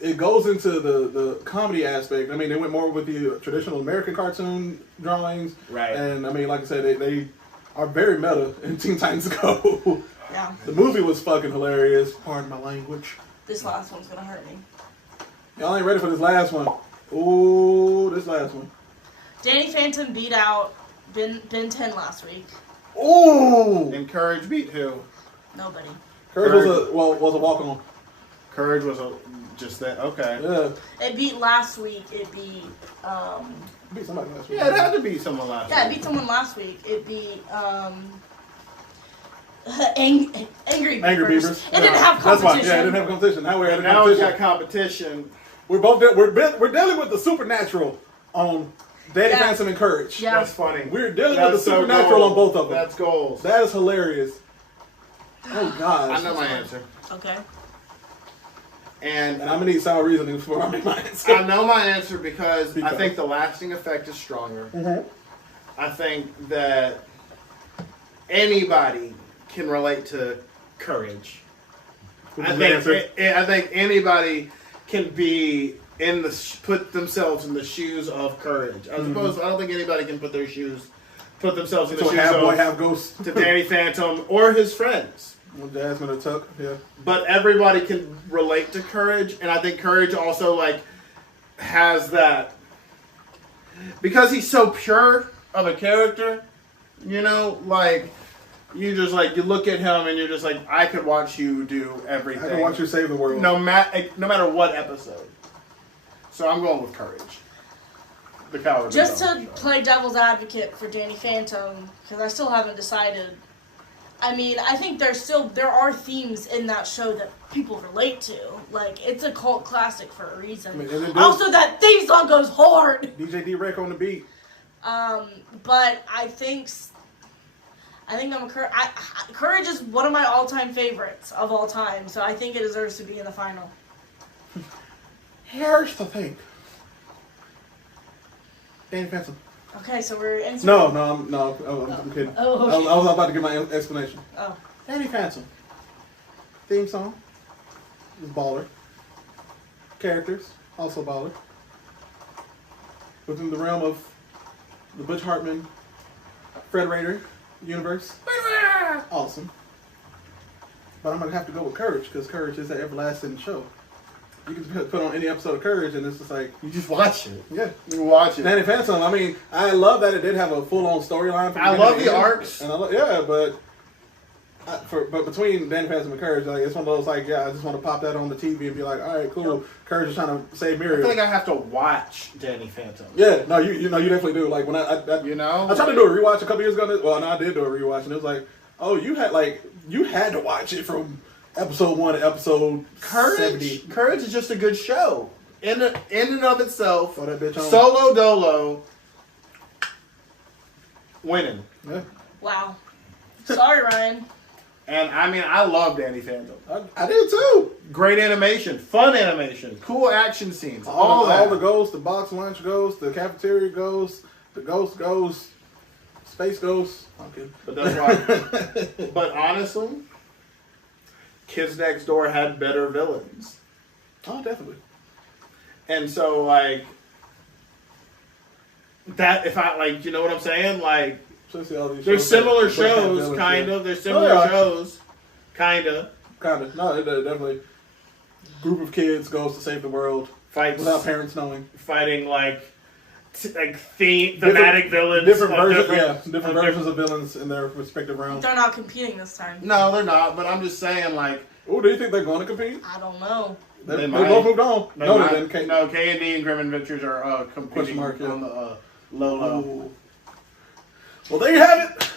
It goes into the comedy aspect. I mean, they went more with the traditional American cartoon drawings. Right. And I mean, like I said, they are very meta in Teen Titans Go. Yeah. The movie was fucking hilarious. Pardon my language. This last one's gonna hurt me. Y'all ain't ready for this last one. Ooh, this last one. Danny Phantom beat out Ben 10 last week. Ooh! And Courage beat who? Nobody. Courage was a walk on. Courage was just that. Okay. Yeah. It beat last week. It beat Beat somebody last week. Yeah, it had to beat someone last yeah, it week. beat someone last week. It beat Angry Beavers. It didn't have competition. That's why. Yeah, it didn't have competition. Now we're at a Now we competition. got competition. We're dealing with the supernatural on Danny Phantom and Courage. Yeah. That's funny. We're dealing That's with the so supernatural goals. on both of them. That's goals. That is hilarious. Oh gosh. I know my answer. Okay. And And I'm gonna need sound reasoning before I make my answer. I know my answer because I think the lasting effect is stronger. Mhm. I think that anybody can relate to Courage. Which I is the answer. think anybody can be put themselves in the shoes of Courage. As opposed, I don't think anybody can put themselves in the So shoes half boy, of half ghost. to Danny Phantom or his friends. Well, Jasmine or Tuck, yeah. But everybody can relate to Courage, and I think Courage also has that because he's so pure of a character. You know, you look at him and you're just like, I could watch you do everything. I can watch you save the world. no matter what episode. So I'm going with Courage. The coward. Just to play devil's advocate for Danny Phantom, because I still haven't decided. I mean, I think there are themes in that show that people relate to. It's a cult classic for a reason. I mean, and it Also, that theme song goes hard. DJ D-Rec on the beat. But I think Courage is one of my all-time favorites of all time, so I think it deserves to be in the final. Here's the thing. Danny Phantom. Okay, so we're in. No, I'm kidding. Oh, okay. I was about to give my explanation. Oh. Danny Phantom. Theme song. Is baller. Characters, also baller. Within the realm of the Butch Hartman, Fred Raider universe. Awesome. But I'm going to have to go with Courage, because Courage is an everlasting show. You can put on any episode of Courage, and it's just like... You just watch it. Yeah. You watch it. Danny Phantom, I mean, I love that it did have a full-on storyline. I love the arcs. And but between Danny Phantom and Courage, it's one of those, I just want to pop that on the TV and be like, all right, cool. Yep. Courage is trying to save I Muriel. feel like I have to watch Danny Phantom. Yeah, no, you definitely do. When I tried to do a rewatch a couple years ago. Well, no, I did do a rewatch, and it was like, oh, you had to watch it from episode 1 to episode 70. Courage is just a good show in and of itself. Throw that bitch on. Solo dolo, winning. Yeah. Wow. Sorry, Ryan. And I mean, I love Danny Phantom. I did too. Great animation, fun animation, cool action scenes, All that. the ghosts, the box lunch ghosts, the cafeteria ghosts, the ghost ghosts, space ghosts. Okay. But that's why. But honestly, Kids Next Door had better villains. Oh, definitely. And so, that, if I, you know what I'm saying? There's similar shows, kind of. There's similar shows, kind of. Kind of. No, it definitely. Group of kids goes to save the world. Fights. Without parents knowing. Fighting, thematic villains. Different versions, different versions of villains in their respective realms. They're not competing this time. No, they're not, but I'm just saying, Oh, do you think they're going to compete? I don't know. They might. both moved on. They No, might. they didn't. No, K&D and Grim Adventures are competing Question mark, yeah. on the low. Well, there you have it.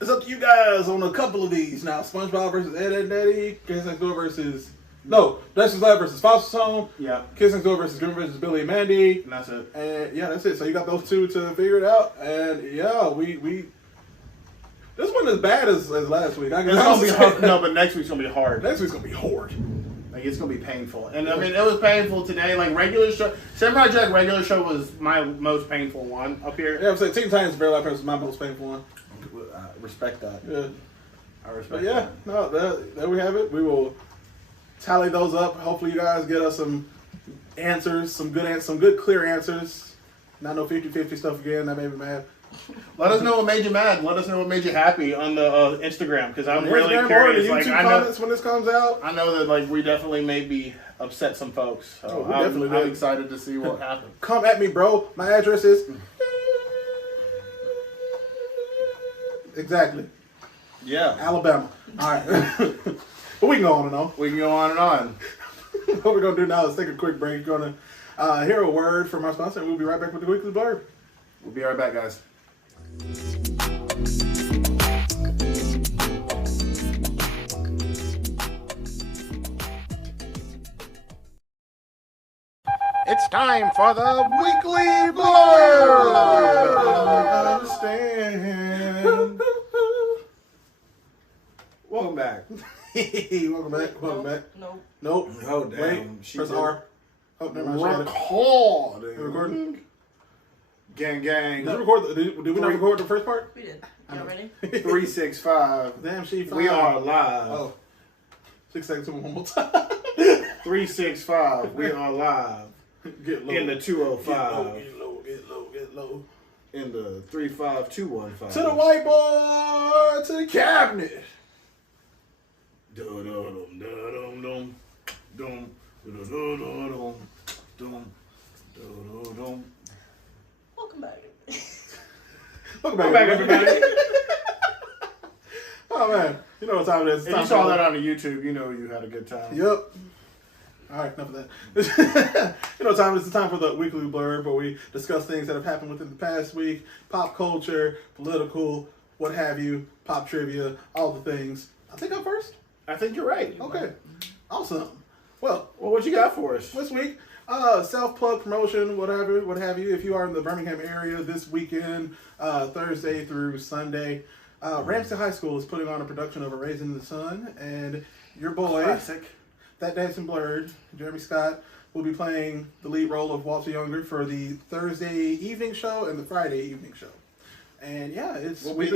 It's up to you guys on a couple of these. Now, SpongeBob versus Ed, Edd n Eddy. Kids Next Door versus... No, Dexter's Lab versus Foster's Home. Yeah. Kids Next Door versus Grim versus Billy and Mandy. And that's it. And yeah, that's it. So you got those two to figure it out. And yeah, we this one is bad as last week. It's gonna be hard. No, but next week's gonna be hard. Next week's gonna be hard. It's gonna be painful. And I mean, it was painful today. Regular show, Samurai Jack regular show was my most painful one up here. Yeah, I'm saying Teen Titans Very Life Person was my most painful one. I respect that. Yeah. I respect But yeah, that. no, there we have it. We will tally those up. Hopefully you guys get us some answers, some good clear answers. Not no 50-50 stuff again. That made me mad. Let us know what made you mad. Let us know what made you happy on the Instagram, because I'm really Instagram or curious. the Like, YouTube I comments know, when this comes out. I know that like we definitely maybe upset some folks. So We definitely did. I'm excited to see what happens. Come at me, bro. My address is exactly Yeah, Alabama. All right, but we can go on and on. we can go on and on. What we're gonna do now is take a quick break. We're gonna hear a word from our sponsor, and we'll be right back with the weekly blurb. We'll be right back, guys. It's time for the weekly blurb. Understand. Welcome back. Welcome back. Welcome back. Nope. Nope. Oh, damn. Wait. She Press did. R. Oh, never mind. She had it. Recording. Recording? Gang, gang. Did we record? Did we not record the first part? We did. Y'all ready? 365. Damn, she fine. We are live. Oh. 6 seconds to one more time. 365. We are live. Get low. In the Get 205. low. Get low. Get low. Get low. In the 35215. To the whiteboard. To the cabinet. Dum dum dum dum dum dum dum dum. Welcome back. Welcome back, everybody. Oh man, you know what time it is. It's If time you saw for- that on the YouTube, you know you had a good time. Yep. All right, enough of that. You know what time it is. It's time for the weekly blurb, where we discuss things that have happened within the past week, pop culture, political, what have you, pop trivia, all the things. I think I'm first. I think you're right. Okay. Awesome. Well, What you got for us? this week, self-plug promotion, whatever, what have you. If you are in the Birmingham area this weekend, Thursday through Sunday, Ramsey High School is putting on a production of A Raisin in the Sun, and your boy, Classic. That Dancing Blurred, Jeremy Scott, will be playing the lead role of Walter Younger for the Thursday evening show and the Friday evening show. And yeah, we've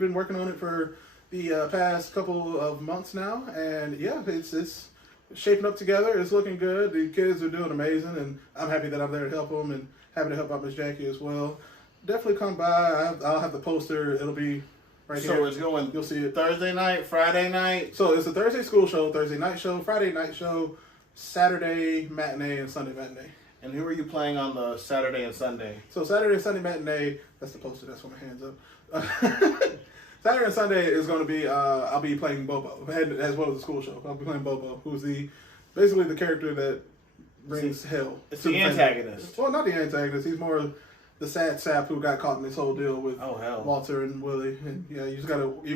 been working on it for the past couple of months now, and yeah, it's shaping up together. It's looking good. The kids are doing amazing, and I'm happy that I'm there to help them, and happy to help out Miss Jackie as well. Definitely come by. I'll have the poster. It'll be right here. So it's going. You'll see it. Thursday night, Friday night. So it's a Thursday school show, Thursday night show, Friday night show, Saturday matinee, and Sunday matinee. And who are you playing on the Saturday and Sunday? So Saturday and Sunday matinee, that's the poster, that's why my hands up. Saturday and Sunday is going to be, I'll be playing Bobo, as well as the school show. I'll be playing Bobo, who's basically the character that brings hell. It's to the family. antagonist. Well, not the antagonist, he's more the sad sap who got caught in this whole deal with Oh, hell. Walter and Willie. And yeah, you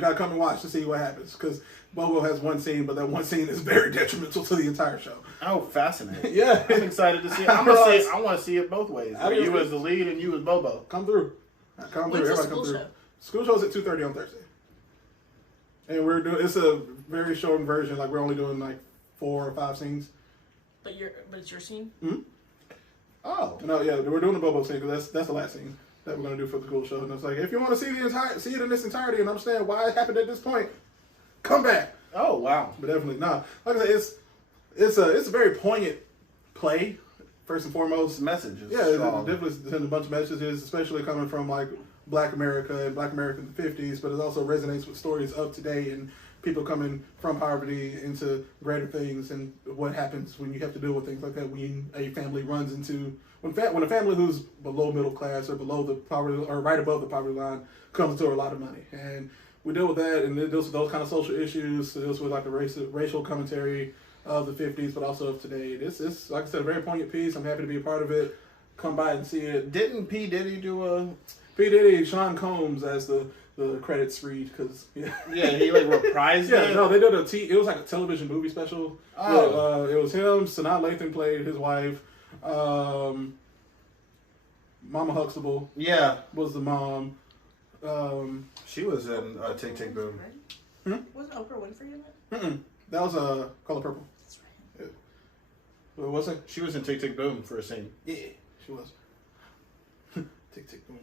gotta come and watch to see what happens, because Bobo has one scene, but that one scene is very detrimental to the entire show. Oh, fascinating. Yeah. I'm excited to see it. I want to see it both ways. I Where do. you as the lead and you as Bobo. Come through. Come through. When's the Everybody school come through. show? School show's at 2:30 on Thursday. And it's a very short version. Like, we're only doing like 4 or 5 scenes. But it's your scene? Oh. No, yeah, we're doing the Bobo scene because that's the last scene that we're gonna do for the school show. And it's like, if you want to see it in its entirety and understand why it happened at this point, come back. Oh, wow. But definitely, nah. Like I said, it's a very poignant play. First and foremost, Messages. yeah, it strong. definitely sends a bunch of messages, especially coming from like Black America and Black America in the 50s, but it also resonates with stories of today and people coming from poverty into greater things and what happens when you have to deal with things like that when a family runs into when a family who's below middle class or below the poverty or right above the poverty line comes to a lot of money. And we deal with that, and it deals with those kind of social issues. It deals with like the racial commentary of the 50s, but also of today. This is, like I said, a very poignant piece. I'm happy to be a part of it. Come by and see it. Didn't P. Diddy do a... P. Diddy, Sean Combs as the credits read, because yeah, he like reprised yeah, it? no, they did it was like a television movie special. Oh. It was him. Sanaa Lathan played his wife. Mama Huxtable Yeah. was the mom. She was in Tick Tick Boom. Wasn't Oprah Winfrey in it? That was Color Purple. That's right. What was it? She was in Tick Tick Boom for a scene. Yeah, she was. Tick tick boom.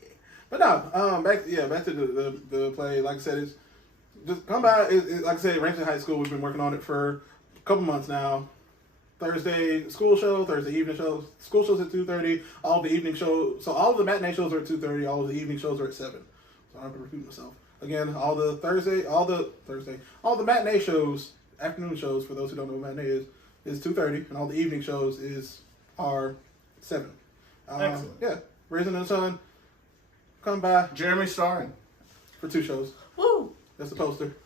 Yeah. But no, back to the play. Like I said, it's just come by. Like I said, Ramsey High School. We've been working on it for a couple months now. Thursday school show, Thursday evening shows. School shows at 2:30. All the evening shows. So all of the matinee shows are at 2:30. All of the evening shows are at 7. So I don't have to repeat myself. Again, all the matinee shows, afternoon shows, for those who don't know what matinee is 2:30, and all the evening shows are 7. Excellent. Yeah, Raisin and the Sun. Come by Jeremy starring for 2 shows. Woo! That's the poster.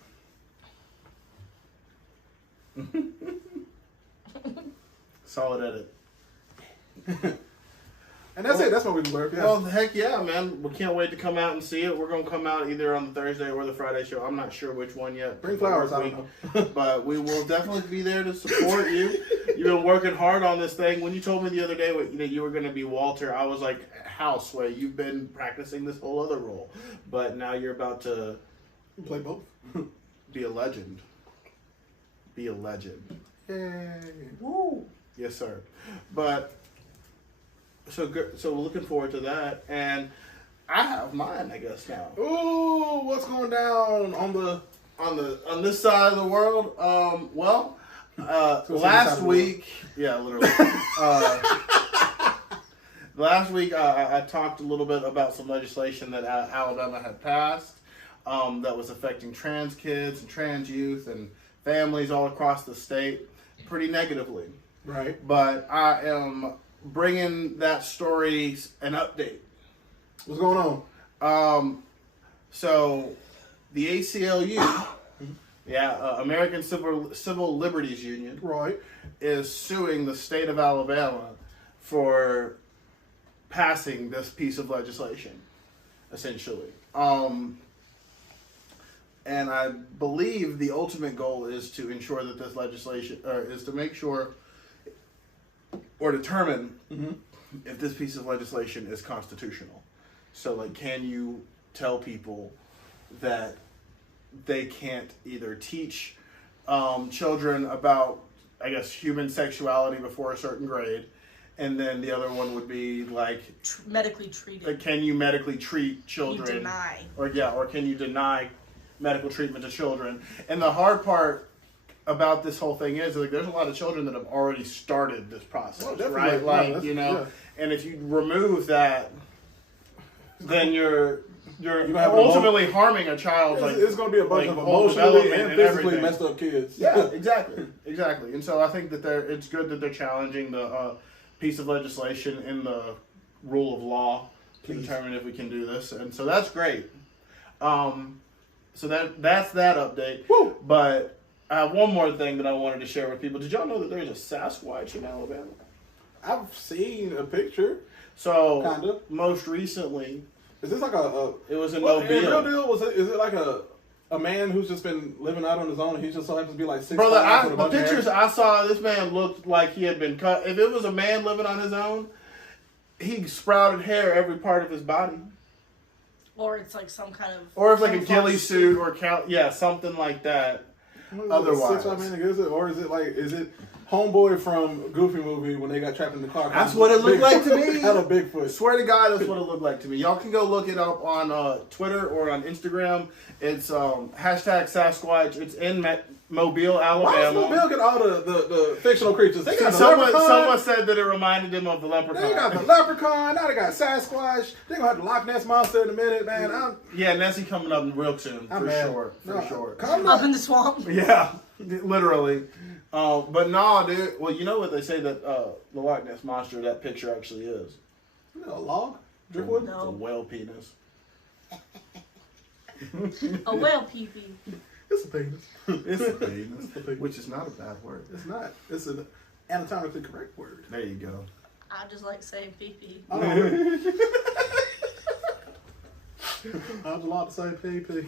Solid edit. And that's it. That's my weekly blurb. Yeah. Well, heck yeah, man. We can't wait to come out and see it. We're going to come out either on the Thursday or the Friday show. I'm not sure which one yet. Bring flowers. I don't know. But we will definitely be there to support you. You've been working hard on this thing. When you told me the other day that you were going to be Walter, I was like, Houseway, you've been practicing this whole other role. But now you're about to Play both. be a legend. Be a legend. Yay. Woo! Yes, sir. But so we're looking forward to that, and I have mine, I guess now. Ooh, what's going down On this side of the world? Last week, yeah, literally. Last week, I talked a little bit about some legislation that Alabama had passed that was affecting trans kids and trans youth and families all across the state pretty negatively. Right. But I am bringing that story an update. What's going on? So the ACLU, American Civil Liberties Union, Right. is suing the state of Alabama for passing this piece of legislation, essentially. And I believe the ultimate goal is to ensure that this legislation, is to make sure or determine if this piece of legislation is constitutional. So, like, can you tell people that they can't either teach children about, I guess, human sexuality before a certain grade, and then the other one would be like Medically treated. like, can you medically treat children? You deny. Or can you deny medical treatment to children? And the hard part about this whole thing is, like, there's a lot of children that have already started this process, right? Like, and if you remove that, then you're ultimately harming a child. It's going to be a bunch of whole emotionally development and and physically everything. messed up kids. Yeah, exactly. And so I think that it's good that they're challenging the piece of legislation in the rule of law to determine if we can do this, and so that's great. So that's that update. Woo! But I have one more thing that I wanted to share with people. Did y'all know that there's a Sasquatch in Alabama? I've seen a picture. So Kind of. most recently, Is this like it was in Well, in real Mobile. deal, is it like a man who's just been living out on his own and he just so happens to be like 6'5" Brother, with a the bunch of hair? pictures I saw, this man looked like he had been cut. If it was a man living on his own, he sprouted hair every part of his body. Or it's like some kind of... Or it's like a camouflage ghillie suit or something like that. Otherwise. 6'5" man, is it? Or is it Homeboy from Goofy movie when they got trapped in the car? That's what it looked like to me. Had a Bigfoot. Swear to God, that's what it looked like to me. Y'all can go look it up on Twitter or on Instagram. It's hashtag Sasquatch. It's in Mobile, Alabama. Why does Mobile get all the fictional creatures? They got the Someone leprechaun. said that it reminded them of the leprechaun. They got the leprechaun. Now they got Sasquatch. They gonna have the Loch Ness monster in a minute, man. Yeah, Nessie coming up real soon, I'm for mad. sure. For sure. Come Up on. in the swamp. Yeah, literally. But no, dude. Well, you know what they say that the Loch Ness monster, that picture actually is? A log? Driftwood? It's a whale penis. A whale pee-pee. It's a penis. It's a penis, which is not a bad word. It's not. It's an anatomically correct word. There you go. I just like saying pee-pee. I don't know. I'm allowed to say pee-pee.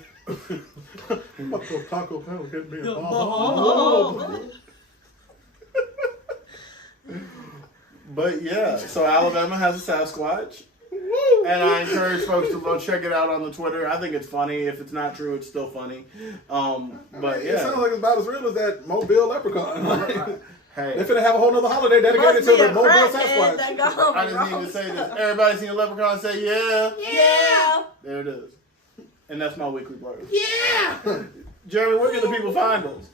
What the Taco Bell get me a ball? But yeah, so Alabama has a Sasquatch. And I encourage folks to go check it out on the Twitter. I think it's funny. If it's not true, it's still funny. But It yeah. sounds like it's about as real as that Mobile leprechaun. Hey, They finna have a whole nother holiday dedicated to the Mobile Sasquatch. I just need to say this. Everybody seen a leprechaun say yeah? Yeah. There it is. And that's my weekly blurb. Yeah. Jeremy, where can the people find us?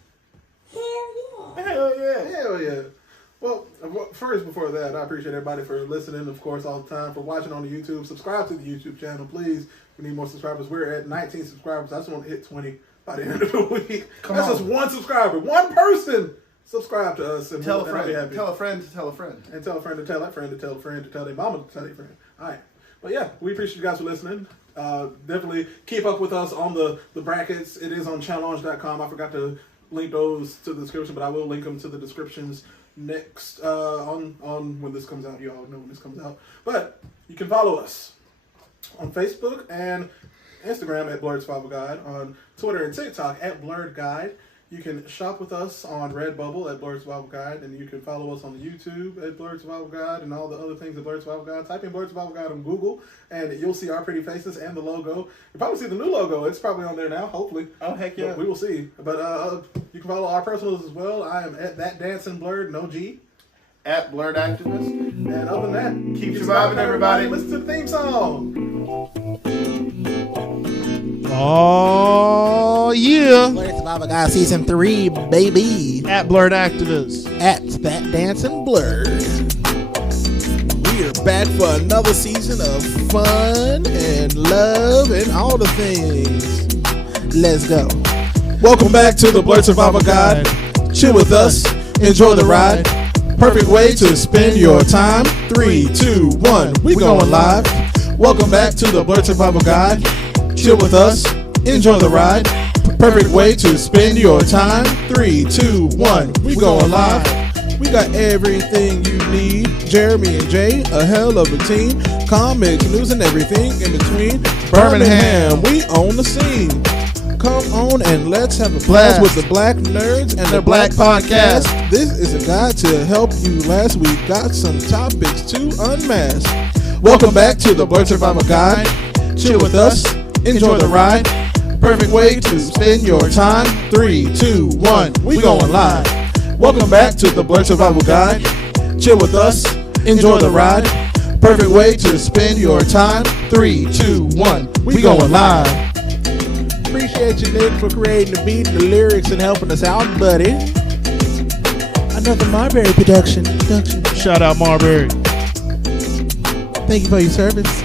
Hell yeah. Hell yeah. Hell yeah. Well, first, before that, I appreciate everybody for listening, of course, all the time, for watching on the YouTube. Subscribe to the YouTube channel, please. We need more subscribers. We're at 19 subscribers. I just want to hit 20 by the end of the week. That's just one subscriber. One person subscribe to us. And Tell a I'll friend. be happy. Tell a friend to tell a friend. And tell a friend to tell that friend to tell a friend to tell their mama to tell their friend. All right. But yeah, we appreciate you guys for listening. Definitely keep up with us on the brackets. It is on challenge.com. I forgot to link those to the description, but I will link them to the descriptions next on when this comes out. You all know when this comes out. But you can follow us on Facebook and Instagram at Blurred Survival Guide, on Twitter and TikTok at Blurred Guide. You can shop with us on Redbubble at Blurred Survival Guide, and you can follow us on the YouTube at Blurred Survival Guide and all the other things at Blurred Survival Guide. Type in Blurred Survival Guide on Google, and you'll see our pretty faces and the logo. You'll probably see the new logo. It's probably on there now, hopefully. Oh, heck yeah. But we will see. But you can follow our personals as well. I am at That Dancing Blurred, no G. At Blurred Activist. And other than that, Keep surviving, everybody. Listen to the theme song. Oh, yeah. Blurred Survival Guide Season 3, baby. At Blurred Activists. At That Dancing Blurred. We are back for another season of fun and love and all the things. Let's go. Welcome back to the Blurred Survival Guide. Chill with us. Enjoy the ride. Perfect way to spend your time. 3, 2, 1. We going live. Welcome back to the Blurred Survival Guide. Chill with us. Enjoy the ride. Perfect way to spend your time. 3, 2, 1. We going live. We got everything you need. Jeremy and Jay, a hell of a team. Comics, news, and everything in between. Birmingham, we own the scene. Come on and let's have a blast with the Black Nerds and the Black Podcast. This is a guide to help you last. We got some topics to unmask. Welcome back to the Blurred Survival Guide. Chill with us. Enjoy the ride. Perfect way to spend your time. 3, 2, 1. We going live. Welcome back to the Blurred Survival Guide. Chill with us. Enjoy the ride. Perfect way to spend your time. 3, 2, 1. We going live. Appreciate you, Nick, for creating the beat and the lyrics and helping us out, buddy. Another Marbury production. Shout out Marbury. Thank you for your service.